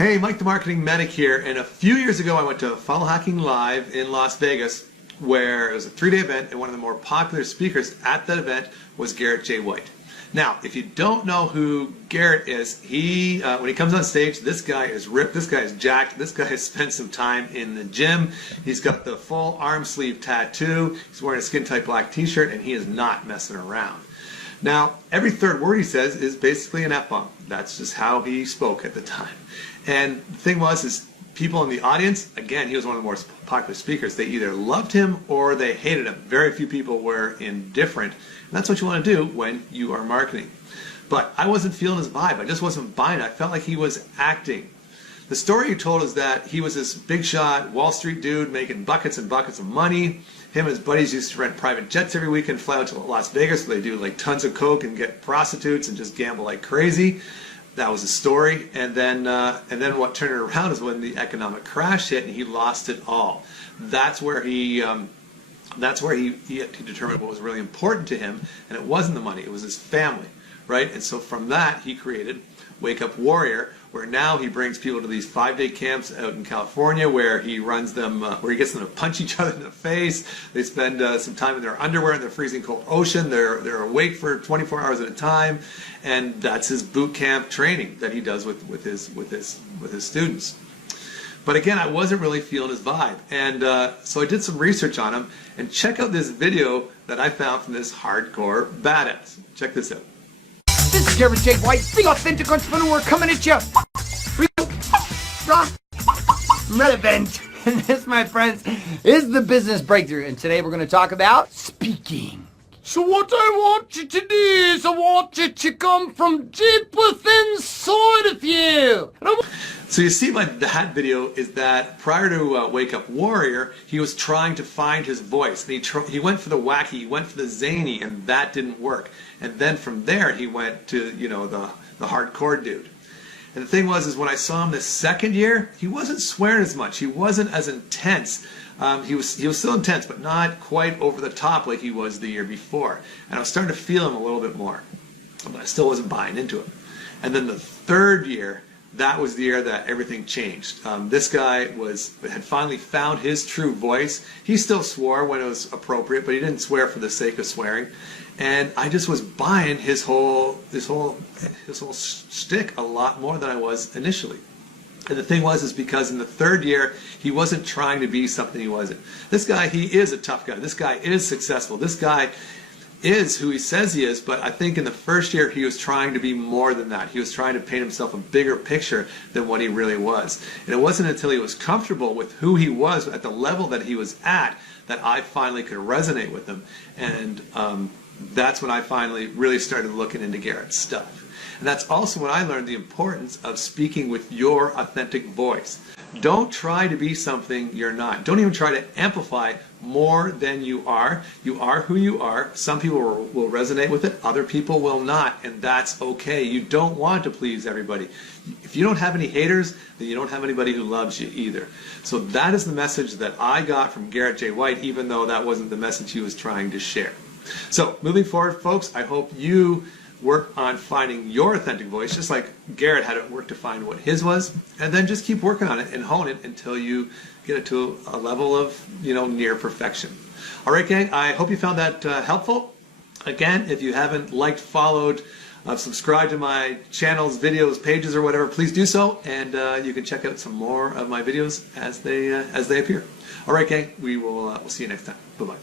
Hey, Mike the Marketing Medic here, and a few years ago I went to Funnel Hacking Live in Las Vegas, where it was a 3-day event, and one of the more popular speakers at that event was Garrett J White. Now, if you don't know who Garrett is, when he comes on stage, this guy is ripped, this guy is jacked, this guy has spent some time in the gym, he's got the full arm sleeve tattoo, he's wearing a skin-tight black t-shirt, and he is not messing around. Now, every third word he says is basically an F-bomb. That's just how he spoke at the time. And the thing is people in the audience, again, he was one of the more popular speakers, they either loved him or they hated him. Very few people were indifferent. And that's what you want to do when you are marketing. But I wasn't feeling his vibe. I just wasn't buying it. I felt like he was acting. The story he told is that he was this big shot Wall Street dude making buckets and buckets of money. Him and his buddies used to rent private jets every weekend, fly out to Las Vegas where they do like tons of coke and get prostitutes and just gamble like crazy. That was his story. And then what turned it around is when the economic crash hit and he lost it all. That's where he determined what was really important to him, and it wasn't the money, it was his family, right? And so from that he created Wake Up Warrior, where now he brings people to these 5-day camps out in California where he runs them, where he gets them to punch each other in the face. They spend some time in their underwear in the freezing cold ocean. They're awake for 24 hours at a time, and that's his boot camp training that he does with his students. But again, I wasn't really feeling his vibe, and so I did some research on him, and check out this video that I found from this hardcore badass. Check this out. This is Garrett J White, the authentic entrepreneur, coming at you. Real, raw, relevant. And this, my friends, is the business breakthrough. And today we're going to talk about speaking. So what I want you to do is I want you to come from deep within inside of you. So you see that video is that prior to Wake Up Warrior, he was trying to find his voice. And he went for the wacky, he went for the zany, and that didn't work. And then from there he went to, the hardcore dude. And the thing was when I saw him this second year, he wasn't swearing as much. He wasn't as intense. He was still intense, but not quite over the top like he was the year before. And I was starting to feel him a little bit more, but I still wasn't buying into it. And then the third year, that was the year that everything changed. This guy had finally found his true voice. He still swore when it was appropriate, but he didn't swear for the sake of swearing. And I just was buying his whole shtick a lot more than I was initially. And the thing is because in the third year, he wasn't trying to be something he wasn't. This guy, he is a tough guy. This guy is successful. This guy is who he says he is, but I think in the first year he was trying to be more than that. He was trying to paint himself a bigger picture than what he really was. And it wasn't until he was comfortable with who he was at the level that he was at that I finally could resonate with him. And that's when I finally really started looking into Garrett's stuff. And that's also when I learned the importance of speaking with your authentic voice. Don't try to be something you're not. Don't even try to amplify more than you are. You are who you are. Some people will resonate with it, other people will not, and that's okay. You don't want to please everybody. If you don't have any haters, then you don't have anybody who loves you either. So that is the message that I got from Garrett J White, even though that wasn't the message he was trying to share. So moving forward, folks, I hope you work on finding your authentic voice, just like Garrett had to work to find what his was, and then just keep working on it and hone it until you get it to a level of, near perfection. All right, gang, I hope you found that helpful. Again, if you haven't liked, followed, subscribed to my channels, videos, pages, or whatever, please do so, and you can check out some more of my videos as they appear. All right, gang, we'll see you next time. Bye-bye.